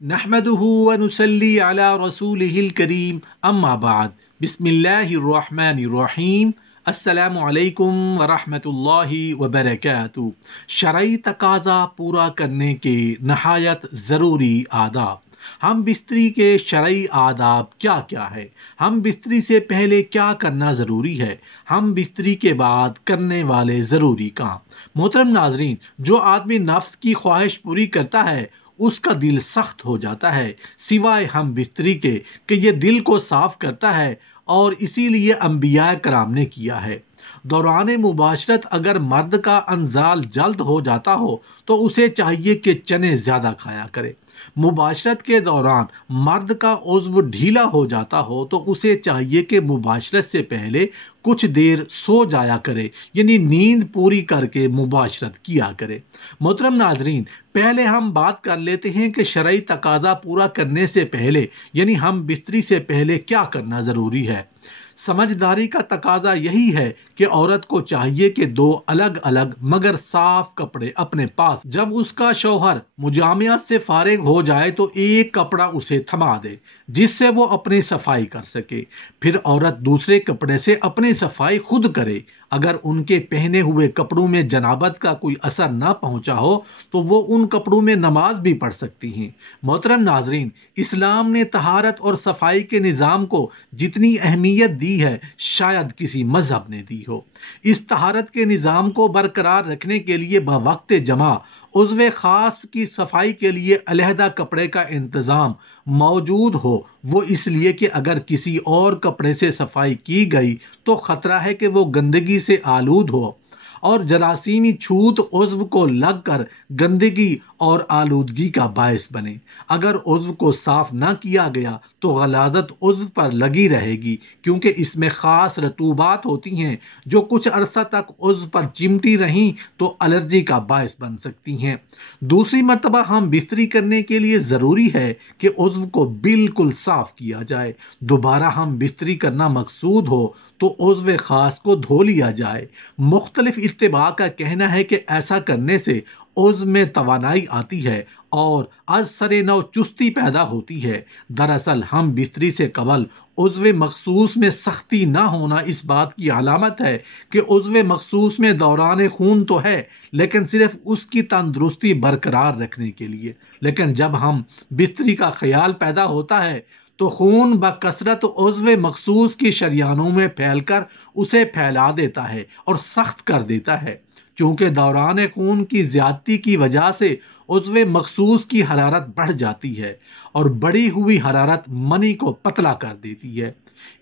نحمده ونصلي على رسوله الكريم اما بعد بسم اللہ الرحمن الرحیم السلام علیکم ورحمۃ اللہ وبرکاتہ۔ شرعی تقاضا پورا کرنے کے نہایت ضروری آداب۔ ہم بستری کے شرعی آداب کیا کیا ہے؟ ہم بستری سے پہلے کیا کرنا ضروری ہے؟ ہم بستری کے بعد کرنے والے ضروری کام۔ محترم ناظرین، جو آدمی نفس کی خواہش پوری کرتا ہے اس کا دل سخت ہو جاتا ہے، سوائے ہم بستری کے کہ یہ دل کو صاف کرتا ہے، اور اسی لیے انبیاء کرام نے کیا ہے۔ دوران مباشرت اگر مرد کا انزال جلد ہو جاتا ہو تو اسے چاہیے کہ چنے زیادہ کھایا کرے۔ مباشرت کے دوران مرد کا عضو ڈھیلا ہو جاتا ہو تو اسے چاہیے کہ مباشرت سے پہلے کچھ دیر سو جایا کرے، یعنی نیند پوری کر کے مباشرت کیا کرے۔ محترم ناظرین، پہلے ہم بات کر لیتے ہیں کہ شرعی تقاضا پورا کرنے سے پہلے یعنی ہم بستری سے پہلے کیا کرنا ضروری ہے۔ سمجھداری کا تقاضا یہی ہے کہ عورت کو چاہیے کہ دو الگ الگ مگر صاف کپڑے اپنے پاس، جب اس کا شوہر مجامعت سے فارغ ہو جائے تو ایک کپڑا اسے تھما دے جس سے وہ اپنی صفائی کر سکے، پھر عورت دوسرے کپڑے سے اپنی صفائی خود کرے۔ اگر ان کے پہنے ہوئے کپڑوں میں جنابت کا کوئی اثر نہ پہنچا ہو تو وہ ان کپڑوں میں نماز بھی پڑھ سکتی ہیں۔ محترم ناظرین، اسلام نے طہارت اور صفائی کے نظام کو جتنی اہمیت دی ہے شاید کسی مذہب نے دی ہو۔ اس طہارت کے نظام کو برقرار رکھنے کے لیے بوقت جمع عضو خاص کی صفائی کے لیے علیحدہ کپڑے کا انتظام موجود ہو، وہ اس لیے کہ اگر کسی اور کپڑے سے صفائی کی گئی تو خطرہ ہے کہ وہ گندگی سے آلود ہو اور جراثیمی چھوت عضو کو لگ کر گندگی اور آلودگی کا باعث بنے۔ اگر عضو کو صاف نہ کیا گیا تو غلاظت عضو پر لگی رہے گی، کیونکہ اس میں خاص رطوبات ہوتی ہیں جو کچھ عرصہ تک عضو پر چمٹی رہیں تو الرجی کا باعث بن سکتی ہیں۔ دوسری مرتبہ ہم بستری کرنے کے لیے ضروری ہے کہ عضو کو بالکل صاف کیا جائے۔ دوبارہ ہم بستری کرنا مقصود ہو تو عضو خاص کو دھو لیا جائے۔ مختلف اتباع کا کہنا ہے کہ ایسا کرنے سے عضو میں توانائی آتی ہے اور از سر نو چستی پیدا ہوتی ہے۔ دراصل ہم بستری سے قبل عضو مخصوص میں سختی نہ ہونا اس بات کی علامت ہے کہ عضو مخصوص میں دوران خون تو ہے لیکن صرف اس کی تندرستی برقرار رکھنے کے لیے، لیکن جب ہم بستری کا خیال پیدا ہوتا ہے تو خون بکثرت عضو مخصوص کی شریانوں میں پھیل کر اسے پھیلا دیتا ہے اور سخت کر دیتا ہے۔ چونکہ دوران خون کی زیادتی کی وجہ سے عضو مخصوص کی حرارت بڑھ جاتی ہے اور بڑھی ہوئی حرارت منی کو پتلا کر دیتی ہے،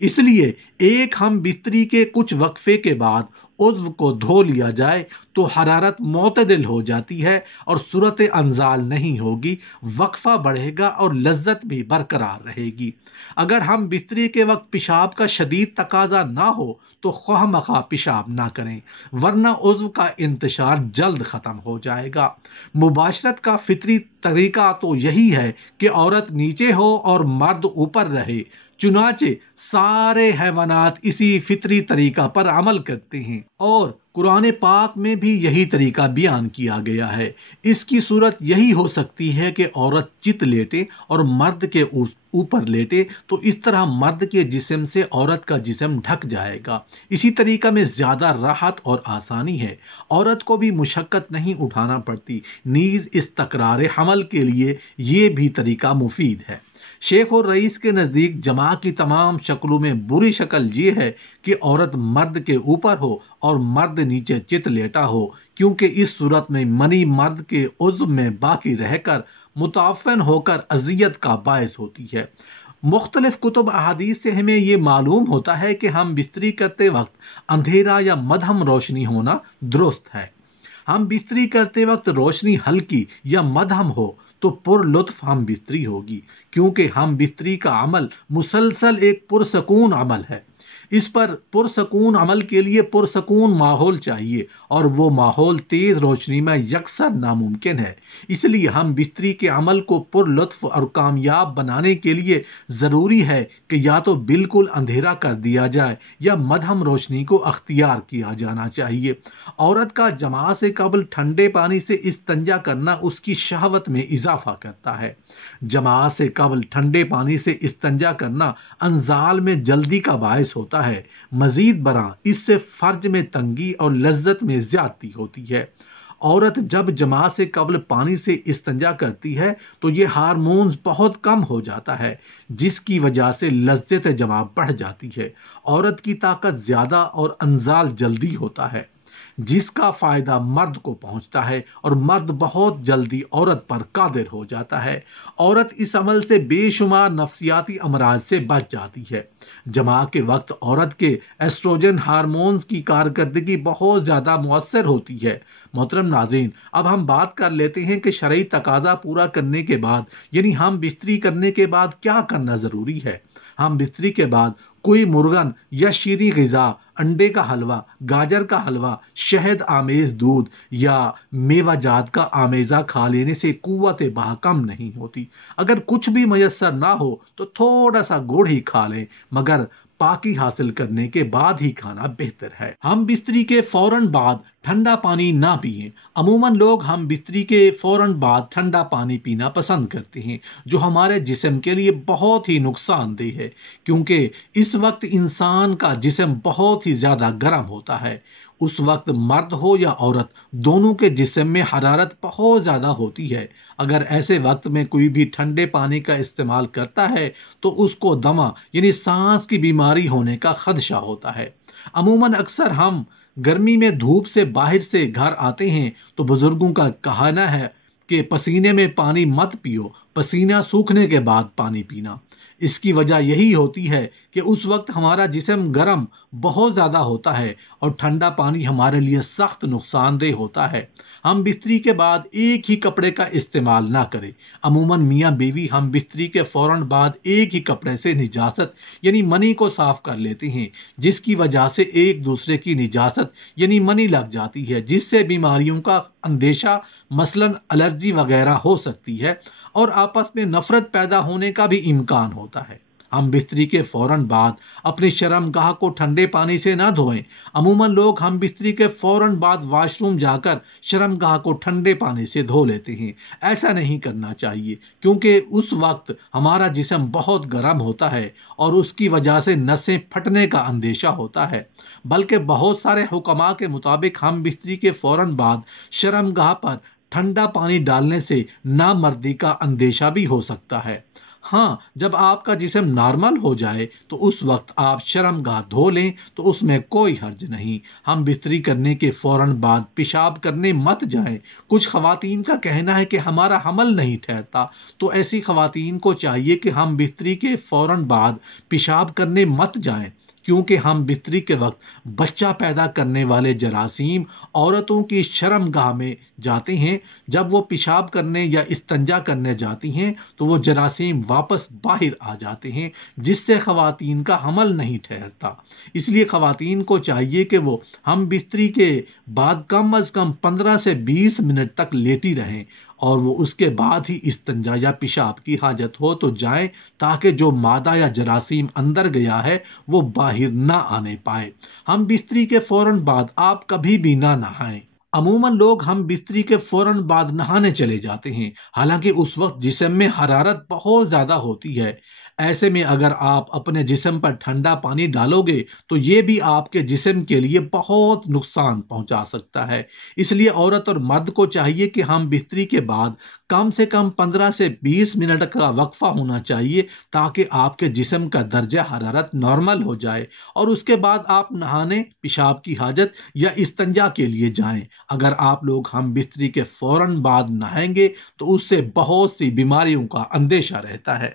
اس لیے ایک ہم بستری کے کچھ وقفے کے بعد عضو کو دھو لیا جائے تو حرارت معتدل ہو جاتی ہے اور صورت انزال نہیں ہوگی، وقفہ بڑھے گا اور لذت بھی برقرار رہے گی۔ اگر ہم بستری کے وقت پیشاب کا شدید تقاضا نہ ہو تو خواہ مخواہ پیشاب نہ کریں، ورنہ عضو کا انتشار جلد ختم ہو جائے گا۔ مباشرت کا فطری طریقہ تو یہی ہے کہ عورت نیچے ہو اور مرد اوپر رہے، چنانچہ سارے حیوانات اسی فطری طریقہ پر عمل کرتے ہیں اور قرآن پاک میں بھی یہی طریقہ بیان کیا گیا ہے۔ اس کی صورت یہی ہو سکتی ہے کہ عورت چت لیٹے اور مرد کے اوپر لیٹے تو اس طرح مرد کے جسم سے عورت کا جسم ڈھک جائے گا۔ اسی طریقہ میں زیادہ راحت اور آسانی ہے، عورت کو بھی مشقت نہیں اٹھانا پڑتی، نیز استقرار حمل کے لیے یہ بھی طریقہ مفید ہے۔ شیخ اور رئیس کے نزدیک جماع کی تمام شکلوں میں بری شکل یہ ہے کہ عورت مرد کے اوپر ہو اور مرد نیچے چت لیٹا ہو، کیونکہ اس صورت میں منی مرد کے عضو میں باقی رہ کر متعفن ہو کر اذیت کا باعث ہوتی ہے۔ مختلف کتب احادیث سے ہمیں یہ معلوم ہوتا ہے کہ ہم بستری کرتے وقت اندھیرا یا مدھم روشنی ہونا درست ہے۔ ہم بستری کرتے وقت روشنی ہلکی یا مدھم ہو تو پر لطف ہم بستری ہوگی، کیونکہ ہم بستری کا عمل مسلسل ایک پرسکون عمل ہے۔ اس پر پرسکون عمل کے لیے پرسکون ماحول چاہیے، اور وہ ماحول تیز روشنی میں یکسر ناممکن ہے۔ اس لیے ہم بستری کے عمل کو پر لطف اور کامیاب بنانے کے لیے ضروری ہے کہ یا تو بالکل اندھیرا کر دیا جائے یا مدھم روشنی کو اختیار کیا جانا چاہیے۔ عورت کا جماع سے قبل ٹھنڈے پانی سے استنجا کرنا اس کی شہوت میں اضافہ کرتا ہے۔ جماع سے قبل ٹھنڈے پانی سے استنجا کرنا انزال میں جلدی کا باعث ہوتا ہے۔ مزید برآں اس سے فرج میں تنگی اور لذت میں زیادتی ہوتی ہے۔ عورت جب جماع سے قبل پانی سے استنجا کرتی ہے تو یہ ہارمونز بہت کم ہو جاتا ہے، جس کی وجہ سے لذت جماع بڑھ جاتی ہے۔ عورت کی طاقت زیادہ اور انزال جلدی ہوتا ہے، جس کا فائدہ مرد کو پہنچتا ہے، اور مرد بہت جلدی عورت پر قادر ہو جاتا ہے۔ عورت اس عمل سے بے شمار نفسیاتی امراض سے بچ جاتی ہے۔ جماع کے وقت عورت کے ایسٹروجن ہارمونز کی کارکردگی بہت زیادہ مؤثر ہوتی ہے۔ محترم ناظرین، اب ہم بات کر لیتے ہیں کہ شرعی تقاضا پورا کرنے کے بعد، یعنی ہم بستری کرنے کے بعد کیا کرنا ضروری ہے۔ ہم بستری کے بعد کوئی مرغن یا شیریں غذا، انڈے کا حلوہ، گاجر کا حلوہ، شہد آمیز دودھ یا میوہ جات کا آمیزہ کھا لینے سے قوت بہا کم نہیں ہوتی۔ اگر کچھ بھی میسر نہ ہو تو تھوڑا سا گڑ ہی کھا لیں، مگر پاکی حاصل کرنے کے بعد ہی کھانا بہتر ہے۔ ہم بستری کے فوراً بعد ٹھنڈا پانی نہ پئیں۔ عموماً لوگ ہم بستری کے فوراً بعد ٹھنڈا پانی پینا پسند کرتے ہیں، جو ہمارے جسم کے لیے بہت ہی نقصان دہ ہے، کیونکہ اس وقت انسان کا جسم بہت ہی زیادہ گرم ہوتا ہے۔ اس وقت مرد ہو یا عورت، دونوں کے جسم میں حرارت بہت زیادہ ہوتی ہے۔ اگر ایسے وقت میں کوئی بھی ٹھنڈے پانی کا استعمال کرتا ہے تو اس کو دمہ یعنی سانس کی بیماری ہونے کا خدشہ ہوتا ہے۔ عموماً اکثر ہم گرمی میں دھوپ سے باہر سے گھر آتے ہیں تو بزرگوں کا کہنا ہے کہ پسینے میں پانی مت پیو، پسینہ سوکھنے کے بعد پانی پینا۔ اس کی وجہ یہی ہوتی ہے کہ اس وقت ہمارا جسم گرم بہت زیادہ ہوتا ہے اور ٹھنڈا پانی ہمارے لیے سخت نقصان دہ ہوتا ہے۔ ہم بستری کے بعد ایک ہی کپڑے کا استعمال نہ کریں۔ عموماً میاں بیوی ہم بستری کے فوراً بعد ایک ہی کپڑے سے نجاست یعنی منی کو صاف کر لیتے ہیں، جس کی وجہ سے ایک دوسرے کی نجاست یعنی منی لگ جاتی ہے، جس سے بیماریوں کا اندیشہ مثلاً الرجی وغیرہ ہو سکتی ہے اور آپس میں نفرت پیدا ہونے کا بھی امکان ہوتا ہے۔ ہم بستری کے فوراً بعد اپنی شرمگاہ کو ٹھنڈے پانی سے نہ دھوئیں۔ عموماً لوگ ہم بستری کے فوراً بعد واش روم جا کر شرمگاہ کو ٹھنڈے پانی سے دھو لیتے ہیں۔ ایسا نہیں کرنا چاہیے، کیونکہ اس وقت ہمارا جسم بہت گرم ہوتا ہے اور اس کی وجہ سے نسیں پھٹنے کا اندیشہ ہوتا ہے۔ بلکہ بہت سارے حکماء کے مطابق ہم بستری کے فوراً بعد شرمگاہ پر ٹھنڈا پانی ڈالنے سے نامردی کا اندیشہ بھی ہو سکتا ہے۔ ہاں، جب آپ کا جسم نارمل ہو جائے تو اس وقت آپ شرمگاہ دھو لیں تو اس میں کوئی حرج نہیں۔ ہم بستری کرنے کے فوراً بعد پیشاب کرنے مت جائیں۔ کچھ خواتین کا کہنا ہے کہ ہمارا حمل نہیں ٹھہرتا، تو ایسی خواتین کو چاہیے کہ ہم بستری کے فوراً بعد پیشاب کرنے مت جائیں، کیونکہ ہم بستری کے وقت بچہ پیدا کرنے والے جراثیم عورتوں کی شرمگاہ میں جاتے ہیں۔ جب وہ پیشاب کرنے یا استنجا کرنے جاتی ہیں تو وہ جراثیم واپس باہر آ جاتے ہیں، جس سے خواتین کا حمل نہیں ٹھہرتا۔ اس لیے خواتین کو چاہیے کہ وہ ہم بستری کے بعد کم از کم 15 سے 20 منٹ تک لیٹی رہیں، اور وہ اس کے بعد ہی استنجا یا پیشاب کی حاجت ہو تو جائیں، تاکہ جو مادہ یا جراثیم اندر گیا ہے وہ باہر نہ آنے پائے۔ ہم بستری کے فوراً بعد آپ کبھی بھی نہ نہائیں۔ عموماً لوگ ہم بستری کے فوراً بعد نہانے چلے جاتے ہیں، حالانکہ اس وقت جسم میں حرارت بہت زیادہ ہوتی ہے۔ ایسے میں اگر آپ اپنے جسم پر ٹھنڈا پانی ڈالو گے تو یہ بھی آپ کے جسم کے لیے بہت نقصان پہنچا سکتا ہے۔ اس لیے عورت اور مرد کو چاہیے کہ ہم بستری کے بعد کم سے کم 15 سے 20 منٹ کا وقفہ ہونا چاہیے، تاکہ آپ کے جسم کا درجہ حرارت نارمل ہو جائے، اور اس کے بعد آپ نہانے، پیشاب کی حاجت یا استنجا کے لیے جائیں۔ اگر آپ لوگ ہم بستری کے فوراً بعد نہائیں گے تو اس سے بہت سی بیماریوں کا اندیشہ رہتا ہے۔